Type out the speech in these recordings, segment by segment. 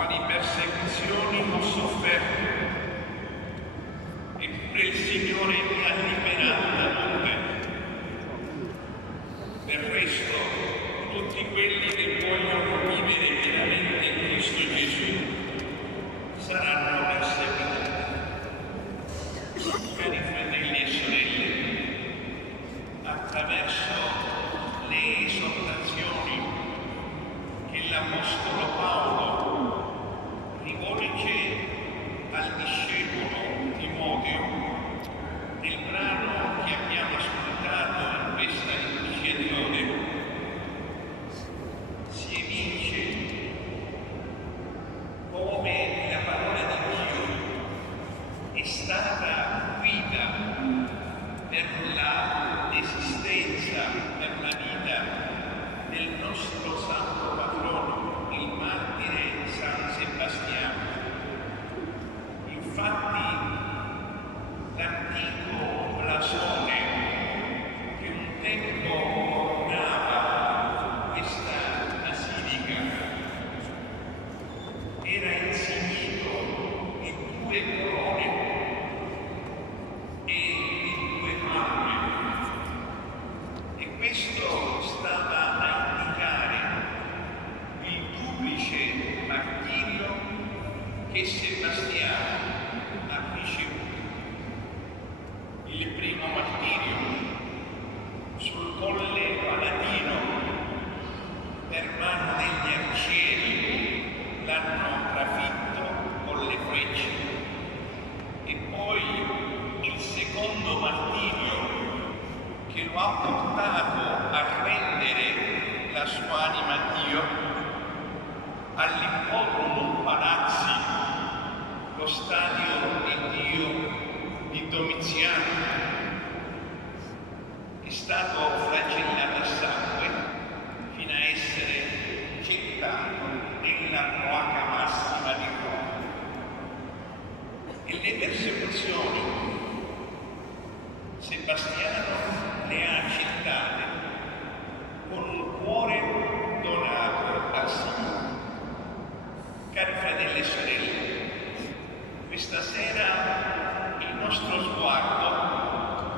quali persecuzioni ho sofferto, eppure il Signore mi ha liberato da tutte. Del resto, tutti quelli che vogliono vivere pienamente in Cristo Gesù saranno perseguitati. Cari fratelli e sorelle, attraverso le esortazioni che l'Apostolo Paolo rivolge al discepolo Timoteo nel brano che abbiamo ascoltato in questa iniziazione, si evince come la parola di Dio è stata guida per l'esistenza, per la vita del nostro santo patrono, il martire San Sebastiano. Infatti, l'antico blasone che un tempo ornava questa basilica era insignito di due corone e di due palme, e questo stava a indicare il duplice martirio che Sebastiano ha ricevuto. Il primo martirio sul Colle Palatino per mano degli arcieri, l'hanno trafitto con le frecce, e poi il secondo martirio che lo ha portato a rendere la sua anima a Dio all'ippodromo Palazzi, lo stadio di Dio di Domiziano. È stato flagellato a sangue fino a essere gettato nella cloaca massima di Roma. E le persecuzioni Sebastiano le ha accettate con un cuore donato al Signore. Cari fratelli e sorelle, questa sera il nostro sguardo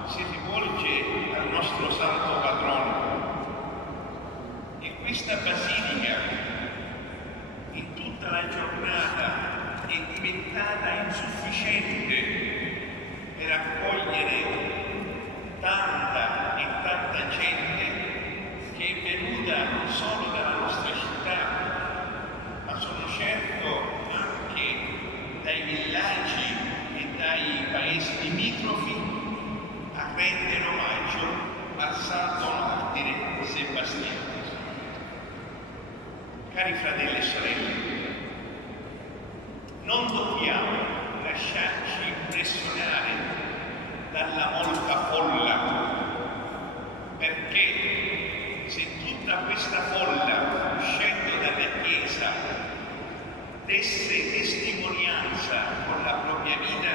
si rivolge al nostro santo patrono, e questa basilica in tutta la giornata è diventata insufficiente per accogliere tanta e tanta gente che è venuta non solo dalla nostra città, ma sono certo anche dai villaggi e dai paesi limitrofi a rendere omaggio al santo martire Sebastiano. Cari fratelli e sorelle, non dobbiamo lasciarci impressionare dalla molta folla, perché se tutta questa folla uscendo dalla Chiesa desse testimonianza con la propria vita,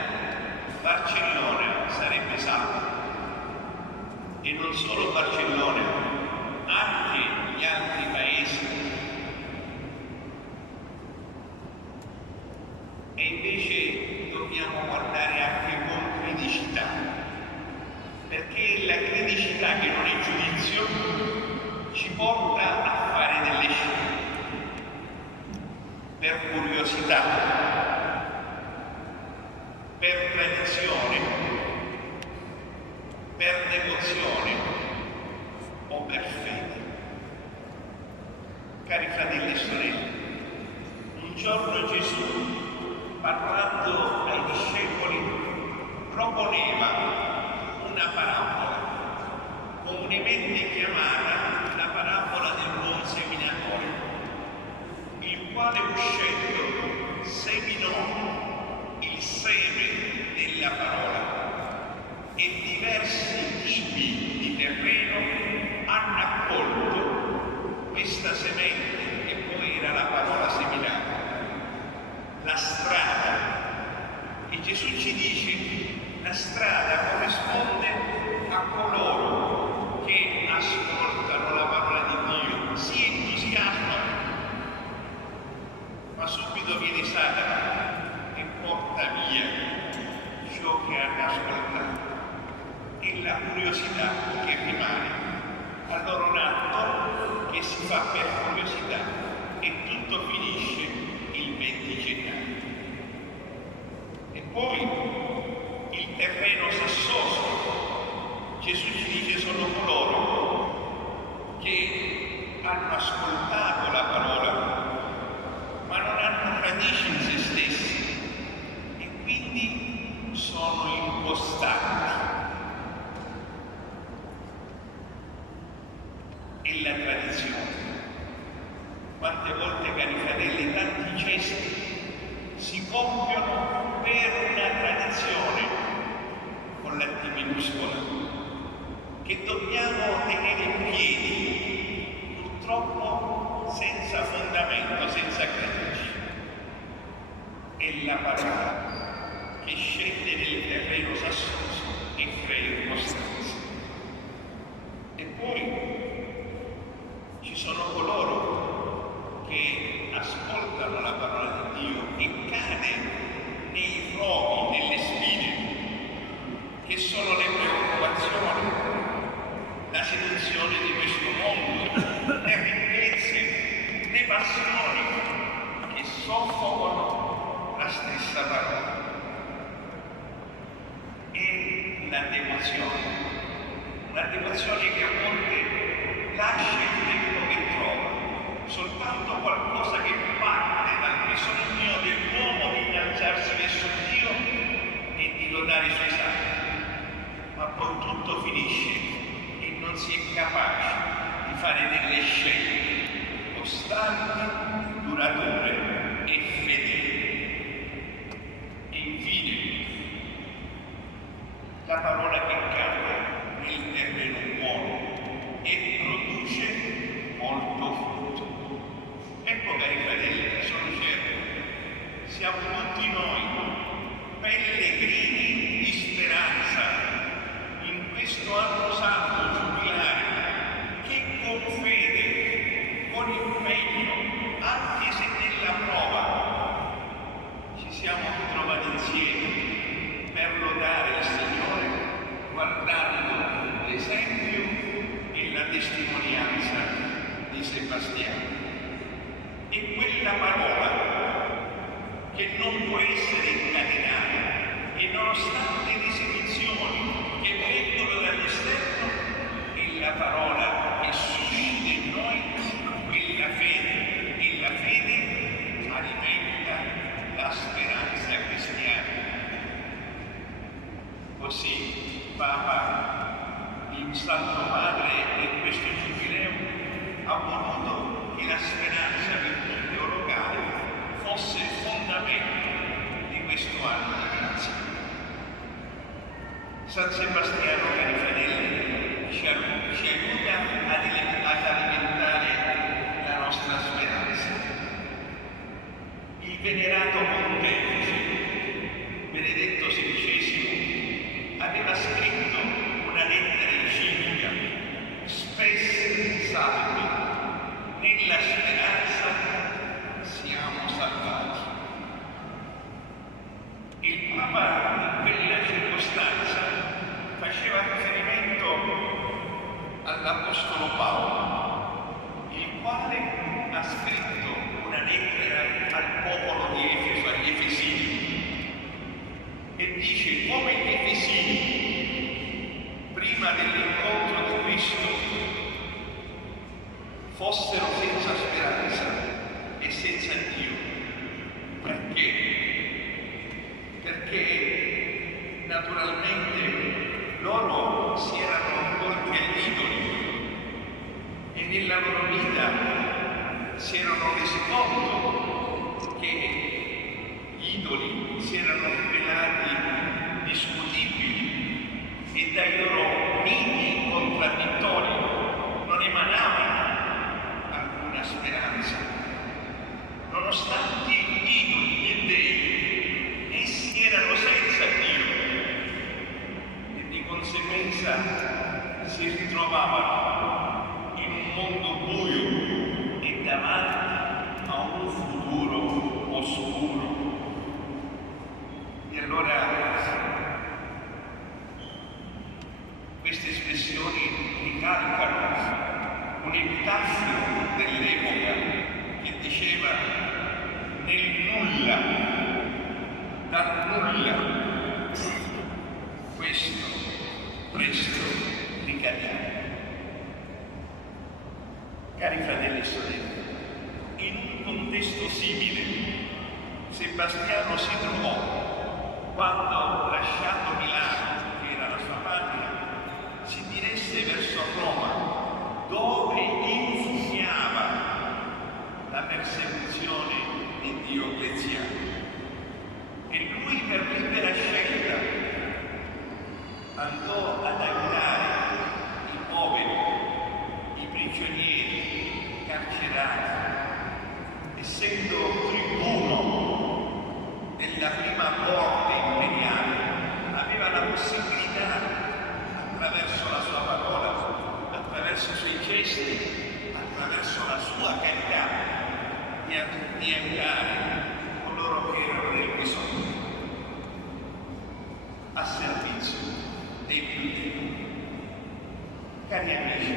Barcellona sarebbe salva. E non solo Barcellona, anche gli altri paesi. E invece dobbiamo guardare anche con criticità, perché la criticità, che non è giudizio, ci porta a fare delle scelte per curiosità, per tradizione, per devozione o per fede. Cari fratelli e sorelle, un giorno Gesù, parlando ai discepoli, proponeva una parabola, comunemente chiamata la parabola del buon seminatore, il quale uscendo seminò il seme della parola, e diversi tipi di terreno hanno accolto questa semente, che poi era la parola seminata, la strada. E Gesù ci dice: la strada corrisponde a coloro che ascoltano la parola di Dio, si entusiasmano, ma subito e la curiosità che rimane. Allora un atto che si fa per curiosità e tutto finisce il 20 gennaio. E poi il terreno sassoso. Gesù ci dice sono coloro che hanno ascoltato la parola ma non hanno radici in se stessi e quindi sono impostanti. E la tradizione. Quante volte, cari fratelli, tanti gesti si compiono per una tradizione con la T minuscola che dobbiamo tenere in piedi, purtroppo senza fondamento, senza credici. È la parola che scende nel terreno sassoso e crea costanza. E poi ci sono coloro che ascoltano la parola di Dio e cade nei roghi, nelle sfide, che sono le preoccupazioni, la seduzione di questo mondo, le ricchezze, le passioni che soffocano la stessa parola. E la devozione che a volte lascia il tempo che trova, soltanto qualcosa che parte dal bisogno dell'uomo di innalzarsi verso Dio e di lodare i suoi santi, ma poi tutto finisce e non si è capaci di fare delle scelte costanti, durature e fedeli. E infine la parola che cade nel terreno buono e produce molto frutto. Ecco, cari fratelli, sono certo, siamo tutti noi pellegrini di speranza in questo anno santo giubilare che con fede, con impegno, anche se nella prova, ci siamo ritrovati insieme per lodare il Signore guardando l'esempio e la testimonianza di Sebastiano. E quella parola che non può essere incatenata e nonostante le seduzioni che vengono dall'esterno è la parola che suscita in noi quella fede e la fede alimenta la speranza cristiana. Così Papa, il Santo Padre in questo Giubileo ha voluto che la speranza virtù teologale fosse il fondamento di questo anno di grazia. San Sebastiano, cari fratelli, ci aiuta ad alimentare la nostra speranza. Il venerato pontefice Benedetto XVI aveva scritto una lettera enciclica, Spes Salvi, nella speranza siamo salvati. Il Papa in quella circostanza faceva riferimento all'Apostolo Paolo, il quale ha scritto una lettera al popolo di Efeso, agli Efesini, e dice come gli Efesini, prima dell'incontro di Cristo, fossero senza speranza e senza Dio. Perché? Perché naturalmente loro si erano rivolti agli idoli e nella loro vita si erano resi conto che gli idoli si erano rivelati discutibili e dai loro miti contraddittori non emanavano alcuna speranza. Nonostante gli idoli e dei, essi erano senza Dio e di conseguenza si ritrovavano in un mondo buio e davanti a un futuro oscuro. E allora Queste espressioni ricalcano un epitaffio dell'epoca che diceva: nel nulla, dal nulla, questo presto ricadiamo. Cari fratelli e sorelle, in un contesto simile Sebastiano si trovò quando, lasciato Milano, che era la sua patria, si diresse verso Roma, dove infugnava la persecuzione di Diocleziano. E lui, per libera scelta, andò ad aiutare i poveri, i prigionieri, i carcerati, essendo tribuno della prima corte imperiale, aveva la possibilità, attraverso la sua parola, attraverso i suoi gesti, attraverso la sua carità, di aiutare coloro che erano nel bisogno, a servizio dei più deboli. Cari amici,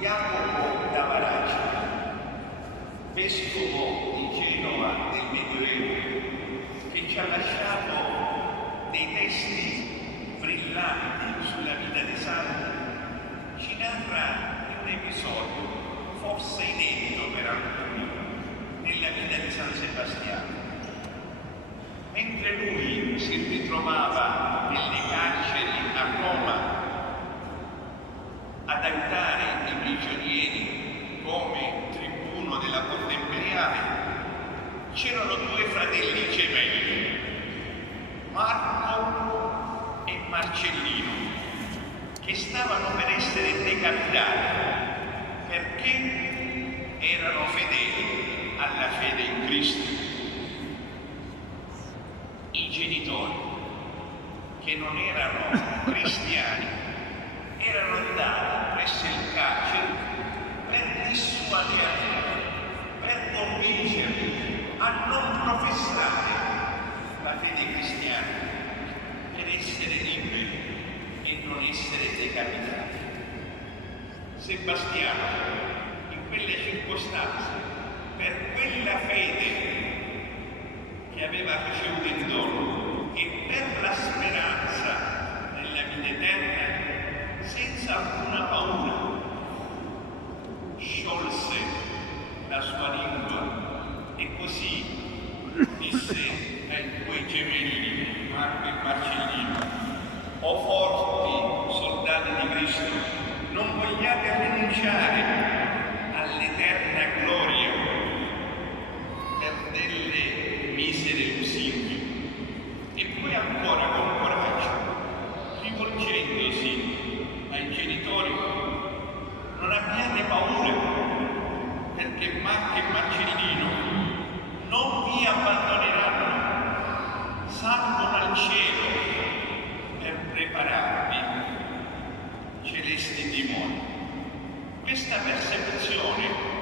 Jacopo da Varaggi, vescovo di Genova del Medioevo, che ci ha lasciato dei testi brillanti sulla vita dei santi, ci narra un episodio forse inedito per alcuni nella vita di San Sebastiano. Mentre lui si ritrovava nelle carceri a Roma ad aiutare i prigionieri come tribuno della corte imperiale, c'erano due fratelli gemelli, Marco e Marcellino, che stavano per essere decapitati perché erano fedeli alla fede in Cristo. I genitori, che non erano cristiani, erano andati presso il carcere per dissuaderli, per convincerli a non professare la fede cristiana, per essere liberi e non essere decapitati. Sebastiano, in quelle circostanze, per quella fede che aveva ricevuto in dono e per la speranza nella vita eterna, senza alcuna paura, sciolse la sua lingua e così disse ai due gemelli, Marco e Marcellino: o forti soldati di Cristo, non vogliate rinunciare all'eterna gloria per delle misere lusinghe. E poi ancora con coraggio, rivolgendosi ai genitori: non abbiate paura, perché Marco e Marcellino non vi abbandoneranno, salgono al cielo per prepararvi celesti dimori. Questa persecuzione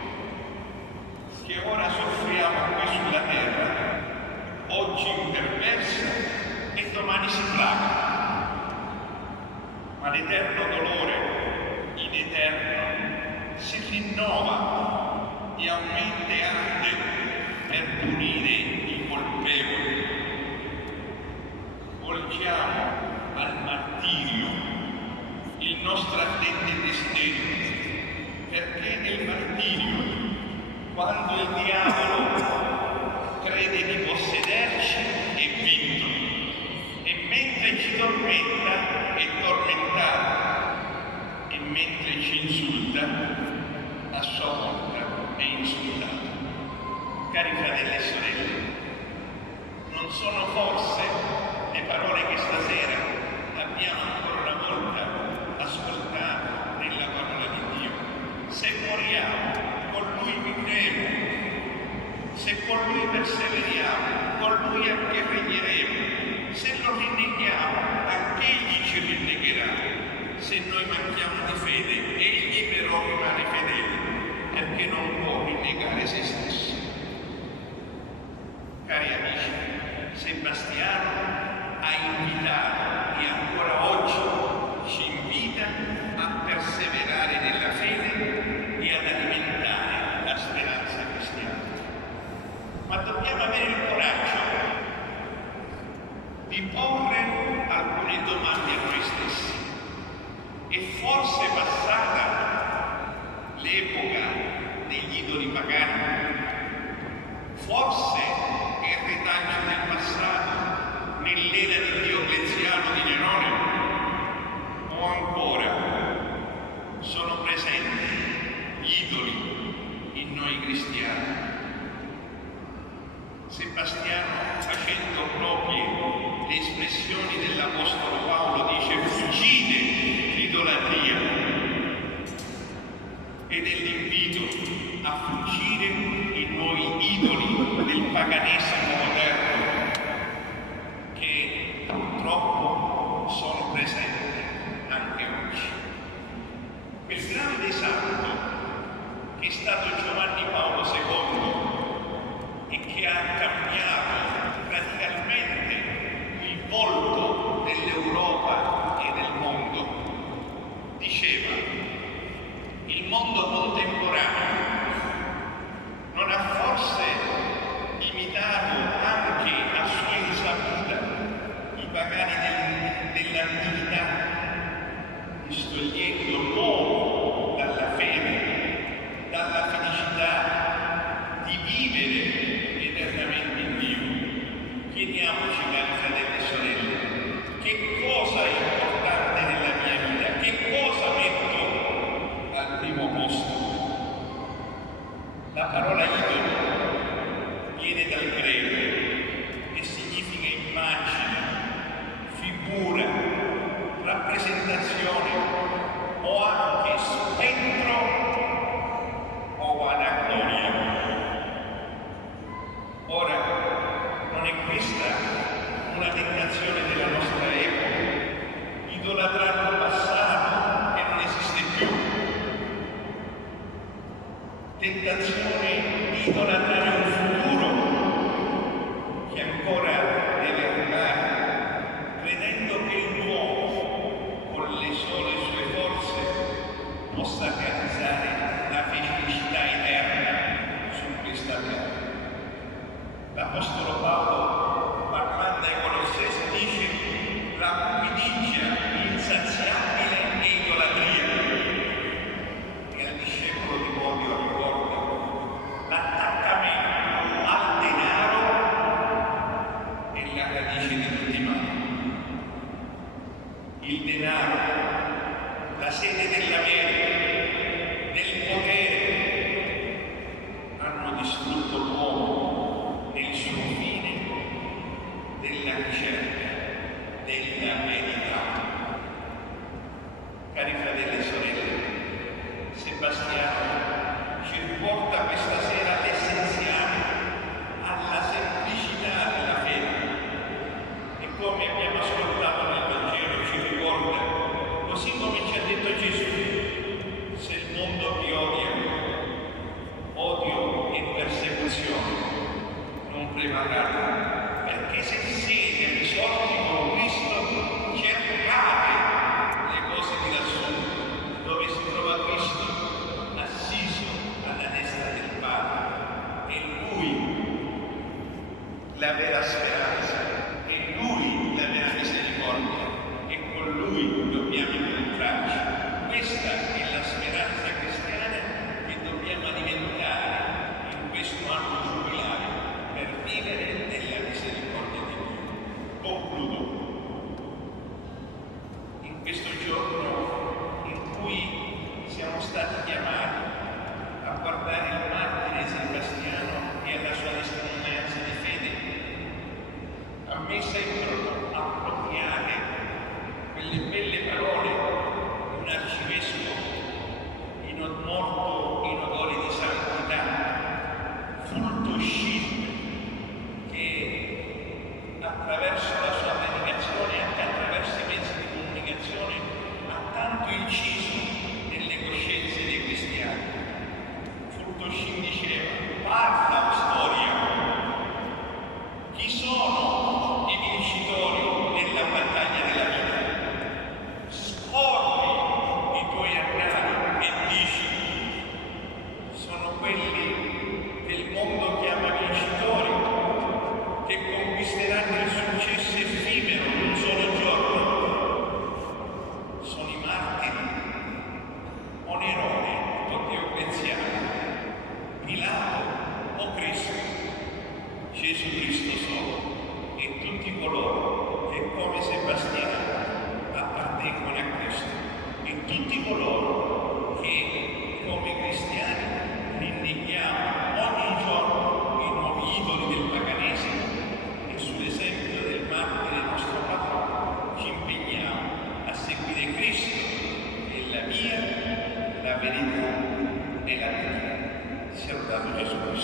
che ora soffriamo qui sulla terra, oggi imperversa e domani si placa, ma l'eterno dolore in eterno si rinnova e aumenta e arde per punire i colpevoli. Volgiamo al martirio il nostro ardente desiderio, perché nel martirio, quando il diavolo crede di possederci, è vinto, e mentre ci tormenta è tormentato, e mentre ci insulta a sua volta è insultato. Cari fratelli e sorelle, non sono forse le parole che stasera abbiamo ancora una volta ascoltato nella parola di Dio? Se moriamo, con Lui vivremo; se con Lui perseveriamo, con Lui anche regneremo; se lo rinneghiamo, anche Egli ci rinnegherà; se noi manchiamo di fede, Egli però rimane fedele, perché non può rinnegare se stesso. Cari amici, Sebastiano ha invitato, e ancora oggi ci o ancora sono presenti gli idoli in noi cristiani. Sebastiano, facendo proprie le espressioni dell'Apostolo Paolo, dice: fuggite l'idolatria, ed è l'invito a fuggire i nuovi idoli del paganesimo moderno che purtroppo sono presenti anche oggi. Il grande santo che è stato Giovanni Paolo II e che ha cambiato radicalmente il volto dell'Europa e del mondo, diceva: il mondo contemporaneo non ha forse imitato anche a sua insaputa i pagani dell'antichità, distogliendo l'uomo dalla fede, dalla felicità di vivere eternamente in Dio? Chiediamoci, cari fratelli e sorelle, che cosa è importante nella mia vita? Che cosa metto al primo posto? La parola idolo viene dal greco e significa immagine, figura, rappresentazione o anche spettro o vanagloria. Ora, non è questa una tentazione della nostra epoca? Idolatrare un passato che non esiste più? Tentazione di idolatrare un futuro che ancora deve arrivare, credendo che l'uomo, con le sole sue forze, possa realizzare la felicità eterna su questa terra. L'Apostolo Paolo, parlando ai Colossesi, dice: la cupidigia insaziabile e idolatria. E al discepolo Timoteo ricorda l'attaccamento al denaro è la radice di tutti i mali. Il denaro, la sete dell'avere, del potere, hanno distrutto l'uomo nel suo fine della ricerca della verità. Cari fratelli e sorelle, Sebastiano ci riporta questa sera all'essenziale, alla semplicità della fede. E come abbiamo ascoltato nel Vangelo, ci ricorda, così come ci ha detto Gesù: se il mondo vi odia, odio e persecuzione non prevarranno, perché se siete risorti con Cristo, cercate le cose di lassù, dove si trova Cristo assiso alla destra del Padre. È Lui la vera speranza, è Lui la vera misericordia, e con Lui dobbiamo incontrarci. Questa è la speranza cristiana che dobbiamo alimentare in questo anno giubilare per vivere nella misericordia di Dio. Concludo. In questo giorno in cui siamo stati chiamati a guardare il martire Sebastiano e alla sua testimonianza di fede, a me sembrano appropriate quelle belle parole di un arcivescovo morto in odori di santità, Fulto Scip, che attraverso la sua predicazione e anche attraverso i mezzi di comunicazione ha tanto inciso nelle coscienze dei cristiani. Fulto Scip diceva: parla storia, chi sono i vincitori nella battaglia della vita? Scorri i tuoi annali e dici: sono quelli del mondo chiama vincitori, che conquisteranno il successo tutti coloro che, come cristiani, rinnechiamo ogni giorno i nuovi idoli del paganesimo e sull'esempio del martire nostro patrono ci impegniamo a seguire Cristo, che è la via, la verità e la vita. Sia lodato Gesù.